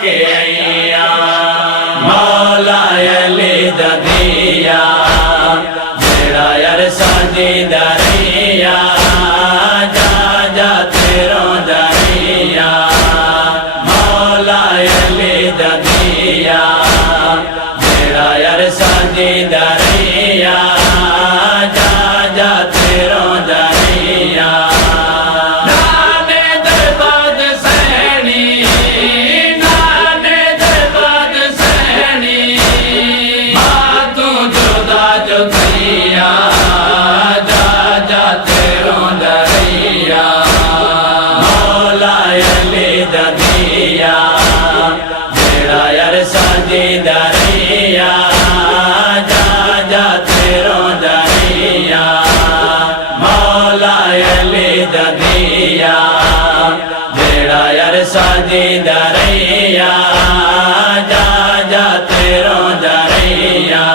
کے مولا علی ددیا جڑا عرصہ دی دریا جا جا تیروں دریا مولا علی ددیا جڑا عرصہ دی دریا جا جا تیروں دریا دریا جا جا تیروں دریا مولا علی ددیا جڑا عرصہ دی دریا جا جا تیروں دریا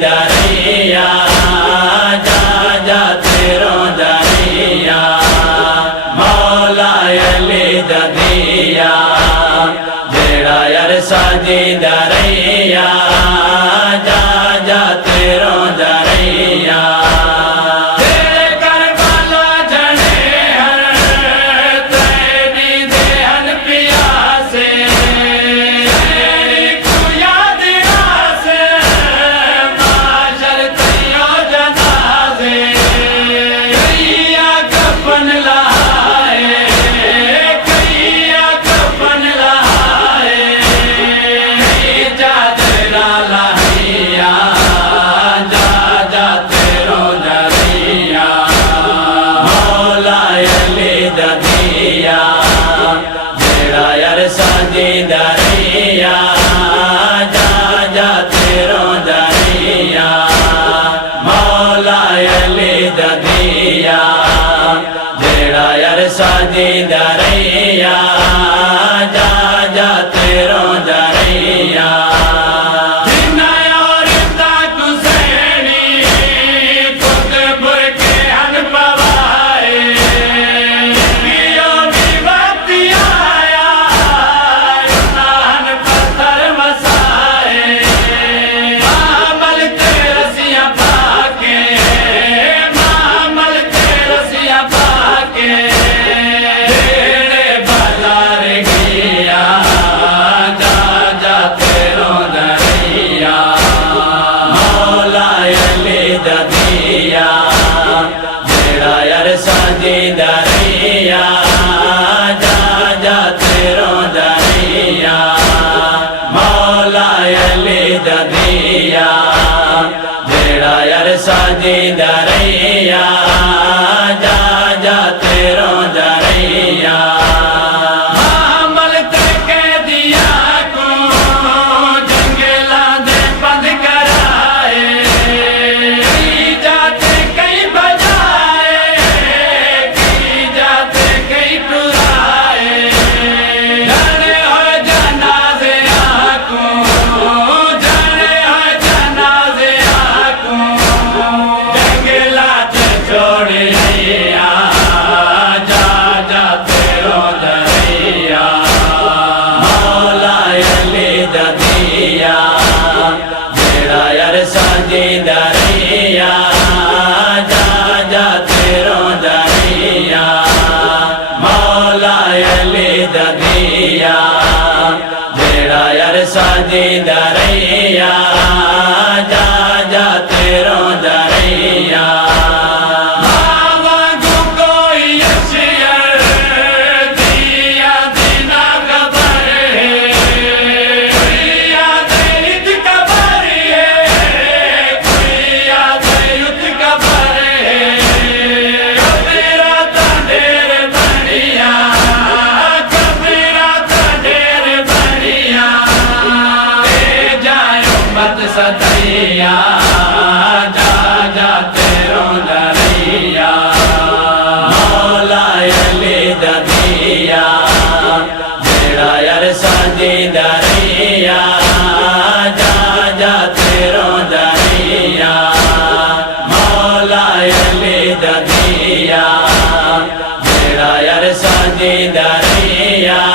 دریا جا جا تیروں دریا مولا علی ددیا جڑا عرصہ دی دریا جا جا تیروں دریا دریا جا جا تیروں دریا مولا علی ددیا جڑا عرصہ دی دریا جا جا تیروں دریا دریا جا جا تیروں دریا مولا علی ددیا جڑا عرصہ دی دریا جا جا تیروں دریا چھوڑ علی دا دیا جڑا یار ساجی دریا